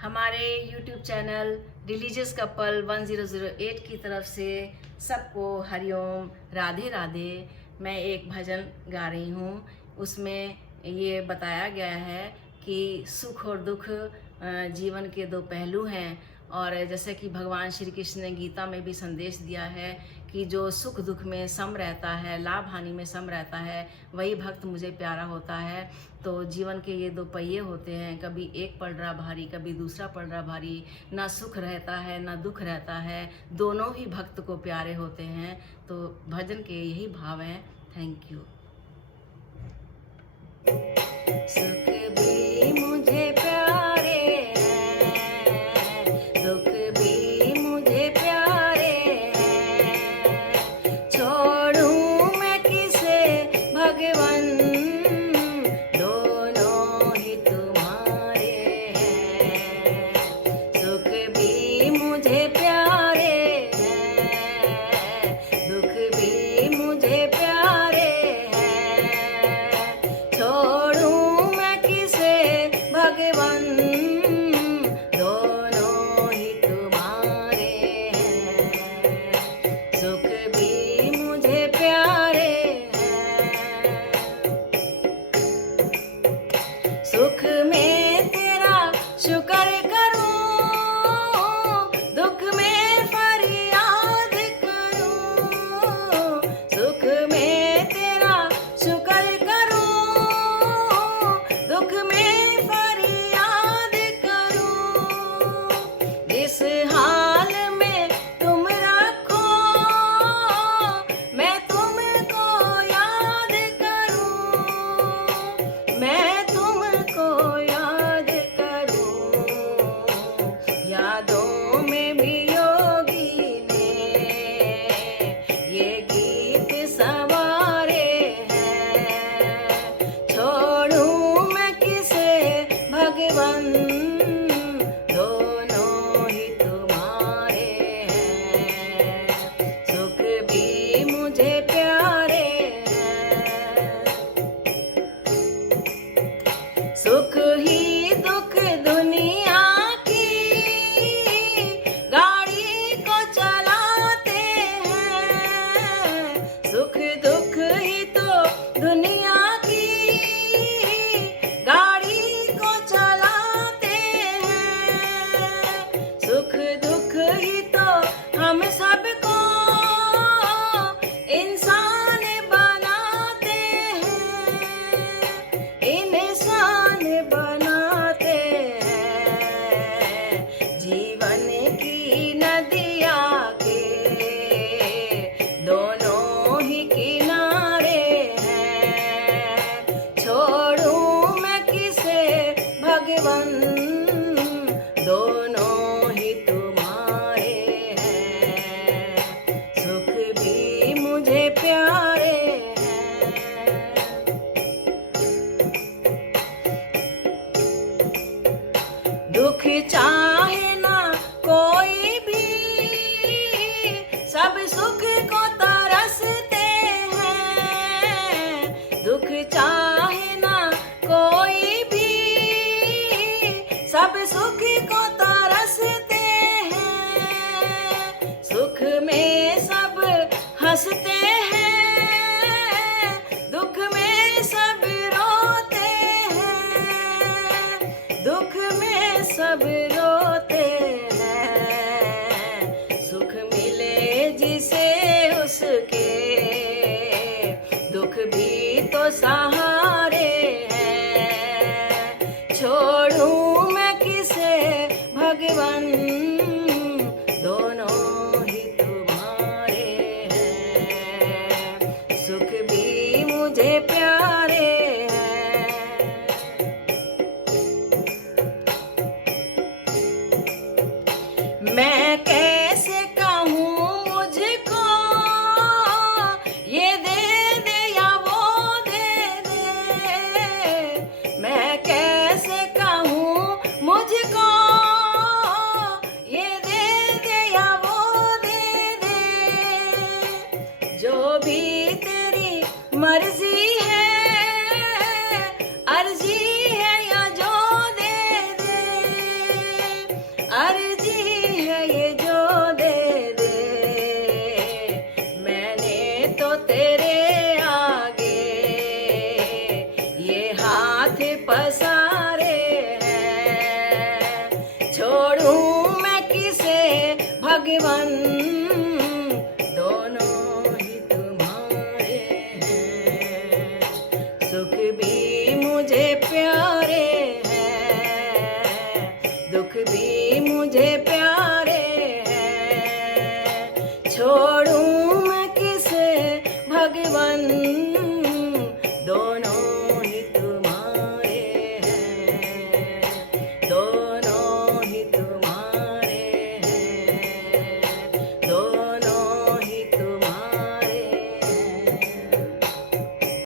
हमारे YouTube channel religious couple 1008 की तरफ से सबको हरिओम, राधे राधे। मैं एक भजन गा रही हूँ। उसमें ये बताया गया है कि सुख और दुख जीवन के दो पहलू हैं, और जैसे कि भगवान श्री कृष्ण ने गीता में भी संदेश दिया है कि जो सुख दुख में सम रहता है, लाभ हानि में सम रहता है, वही भक्त मुझे प्यारा होता है। तो जीवन के ये दो पहिए होते हैं, कभी एक पड़ रहा भारी, कभी दूसरा पड़ रहा भारी। ना सुख रहता है ना दुख रहता है, दोनों ही भक्त को प्यारे होते हैं। तो भजन के यही भाव हैं। Thank you. सुख भी मुझे प्यारे हैं, दुख भी मुझे प्यारे हैं। छोड़ूं मैं किसे भगवन, दोनों ही तुम्हारे हैं। सुख भी मुझे प्यारे हैं, दुख भी मुझे प्यारे हैं। छोड़ूं मैं किसे भगवन, दोनों ही तुम्हारे हैं। सुख भी मुझे प्यारे हैं। सुख में तेरा शुक्र करूं, दुख में फरियाद करूं। सुख में तेरा शुक्र करूं, दुख में फरियाद करूं। जिस हाल में तुम रखो, मैं तुमको याद करूं। मैं तुमको याद करूं। यादों में भी योगी ने ये गीत संवारे हैं। छोड़ूं मैं किसे भगवन, दोनों ही तुम्हारे हैं। सुख भी मुझे प्यारे हैं। सुख ही दुख दुनिया की गाड़ी को चलाते हैं। सुख दुख ही तो दुनिया की गाड़ी को चलाते हैं। सुख दुख ही तो हम सबको इंसान बनाते हैं। इंसान बनाते हैं। जीवन की नदिया के दोनों ही किनारे हैं। छोड़ूं मैं किसे भगवन, दोनों ही तुम्हारे हैं। सुख भी मुझे प्यारे हैं। दुख चाहे ना कोई भी, सब सुख को तरसते हैं। दुख चाहे ना कोई भी, सब सुख को तरसते हैं। सुख में सब हंसते हैं, दुख में सब रोते हैं। दुख में सब रोते हैं। सुख मिले जिसे उसके, दुख भी तो सहारे हैं। छोड़ूं मैं किसे भगवन, दोनों ही तुम्हारे हैं। सुख भी मुझे प्यारे हैं। मैं कैसे कहूँ मुझको ये दे दे या वो दे दे। प्यार